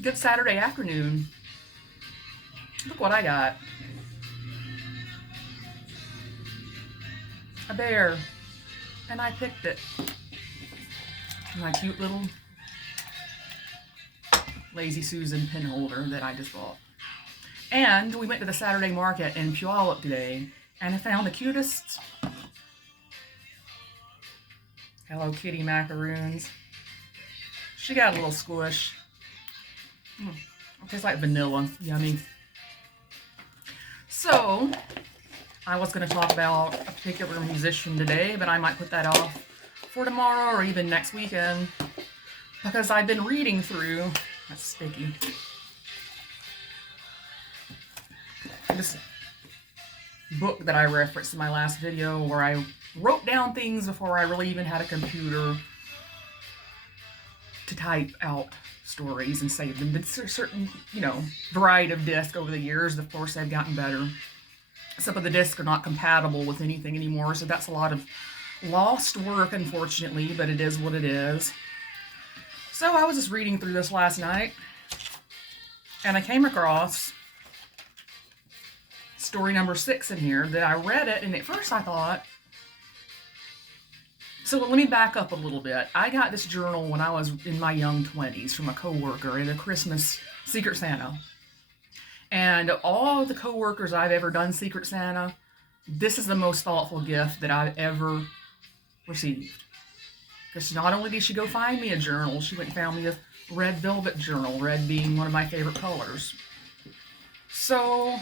Good Saturday afternoon. Look what I got. A bear. And I picked it. My cute little Lazy Susan pin holder that I just bought. And we went to the Saturday market in Puyallup today, and I found the cutest Hello Kitty macaroons. She got a little squish. It tastes like vanilla. Yummy. So, I was going to talk about a particular musician today, but I might put that off for tomorrow or even next weekend, because I've been reading through, that's sticky, this book that I referenced in my last video, where I wrote down things before I really even had a computer to type out stories and save them. It's a certain, variety of discs over the years. Of course, they've gotten better. Some of the discs are not compatible with anything anymore, so that's a lot of lost work, unfortunately, but it is what it is. So I was just reading through this last night, and I came across story number 6 in here that I read it, and at first I thought, so let me back up a little bit. I got this journal when I was in my young 20s from a coworker at a Christmas Secret Santa. And all the coworkers I've ever done Secret Santa, this is the most thoughtful gift that I've ever received. Because not only did she go find me a journal, she went and found me a red velvet journal, red being one of my favorite colors. So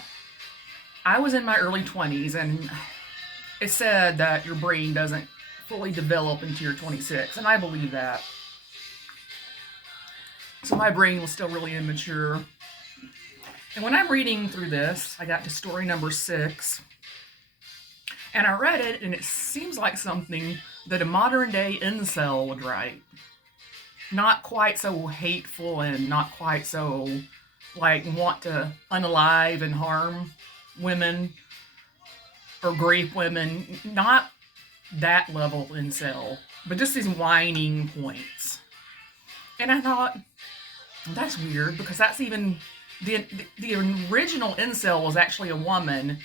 I was in my early 20s, and it said that your brain doesn't fully develop until you're 26, and I believe that. So my brain was still really immature. And when I'm reading through this, I got to story number 6, and I read it, and it seems like something that a modern day incel would write. Not quite so hateful and not quite so want to unalive and harm women or grape women. Not that level incel, but just these whining points. And I thought, that's weird, because that's even the original incel was actually a woman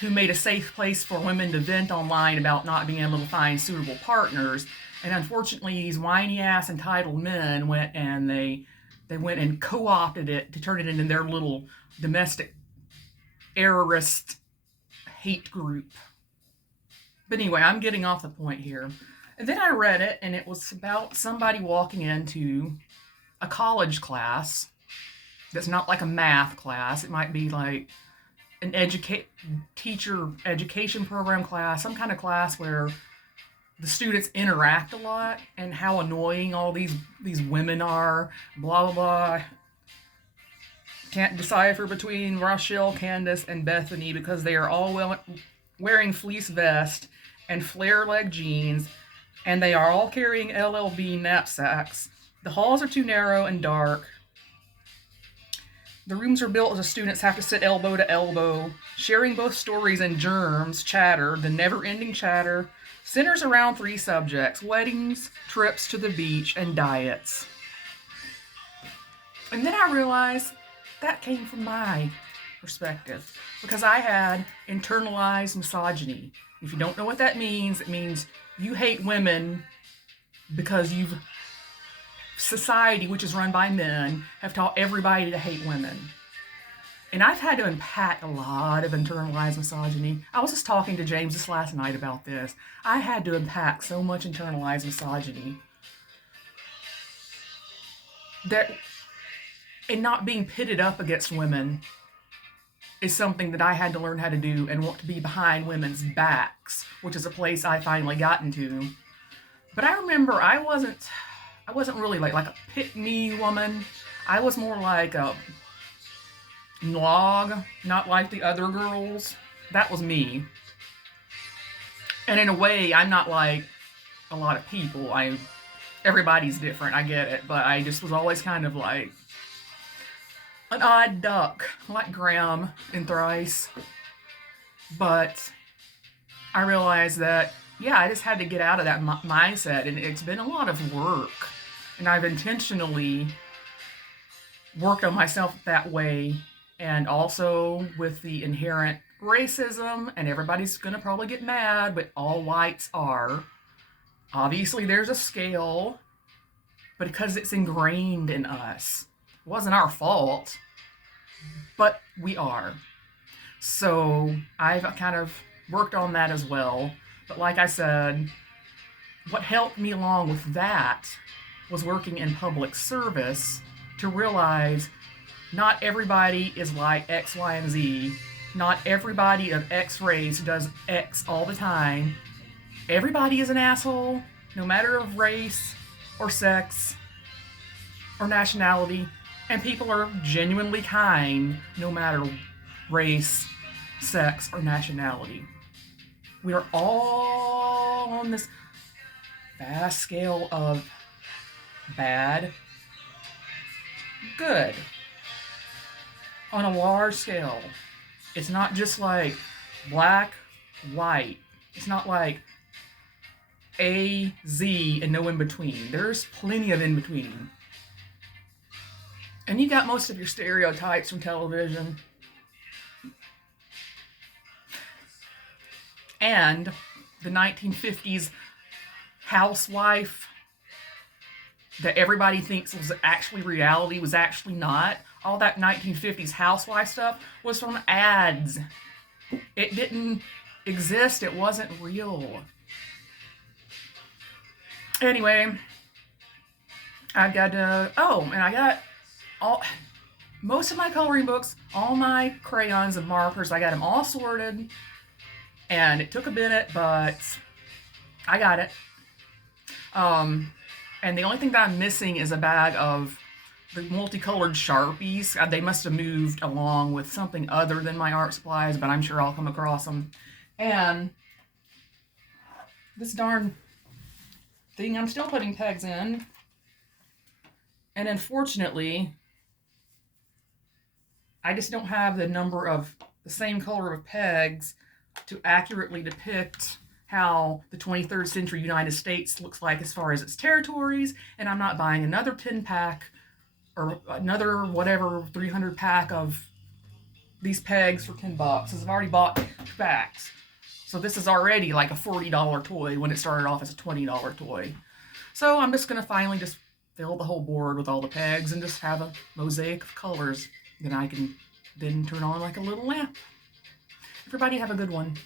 who made a safe place for women to vent online about not being able to find suitable partners. And unfortunately, these whiny ass entitled men went and they went and co-opted it to turn it into their little domestic errorist hate group. But anyway, I'm getting off the point here. And then I read it, and it was about somebody walking into a college class that's not like a math class. It might be like an teacher education program class, some kind of class where the students interact a lot, and how annoying all these women are, blah, blah, blah. Can't decipher between Rochelle, Candace, and Bethany because they are all wearing fleece vests and flare-leg jeans, and they are all carrying LLB knapsacks. The halls are too narrow and dark. The rooms are built so students have to sit elbow to elbow, sharing both stories and germs, chatter, the never-ending chatter, centers around 3 subjects: weddings, trips to the beach, and diets. And then I realized that came from my perspective, because I had internalized misogyny. If you don't know what that means, it means you hate women because society, which is run by men, have taught everybody to hate women. And I've had to unpack a lot of internalized misogyny. I was just talking to James this last night about this. I had to unpack so much internalized misogyny. And not being pitted up against women is something that I had to learn how to do, and want to be behind women's backs, which is a place I finally got into. But I remember I wasn't really like a pick-me woman. I was more like a log, not like the other girls. That was me. And in a way, I'm not like a lot of people. Everybody's different, I get it, but I just was always kind of like an odd duck, like Graham in Thrice. But I realized that, yeah, I just had to get out of that mindset, and it's been a lot of work. And I've intentionally worked on myself that way, and also with the inherent racism, and everybody's gonna probably get mad, but all whites are. Obviously, there's a scale, but because it's ingrained in us, it wasn't our fault, but we are. So I've kind of worked on that as well. But like I said, what helped me along with that was working in public service to realize not everybody is like X, Y, and Z. Not everybody of X race does X all the time. Everybody is an asshole, no matter of race or sex or nationality. And people are genuinely kind, no matter race, sex, or nationality. We are all on this vast scale of bad, good, on a large scale. It's not just like black, white. It's not like A, Z, and no in between. There's plenty of in between. And you got most of your stereotypes from television. And the 1950s housewife that everybody thinks was actually reality was actually not. All that 1950s housewife stuff was from ads. It didn't exist. It wasn't real. Anyway, I got most of my coloring books, all my crayons and markers, I got them all sorted. And it took a minute, but I got it. And the only thing that I'm missing is a bag of the multicolored Sharpies. They must have moved along with something other than my art supplies, but I'm sure I'll come across them. And this darn thing, I'm still putting pegs in. And unfortunately, I just don't have the number of the same color of pegs to accurately depict how the 23rd century United States looks like as far as its territories, and I'm not buying another 10 pack or another whatever 300 pack of these pegs for $10 because I've already bought 2 packs. So this is already like a $40 toy when it started off as a $20 toy. So I'm just going to finally just fill the whole board with all the pegs and just have a mosaic of colors that I can then turn on like a little lamp. Everybody have a good one.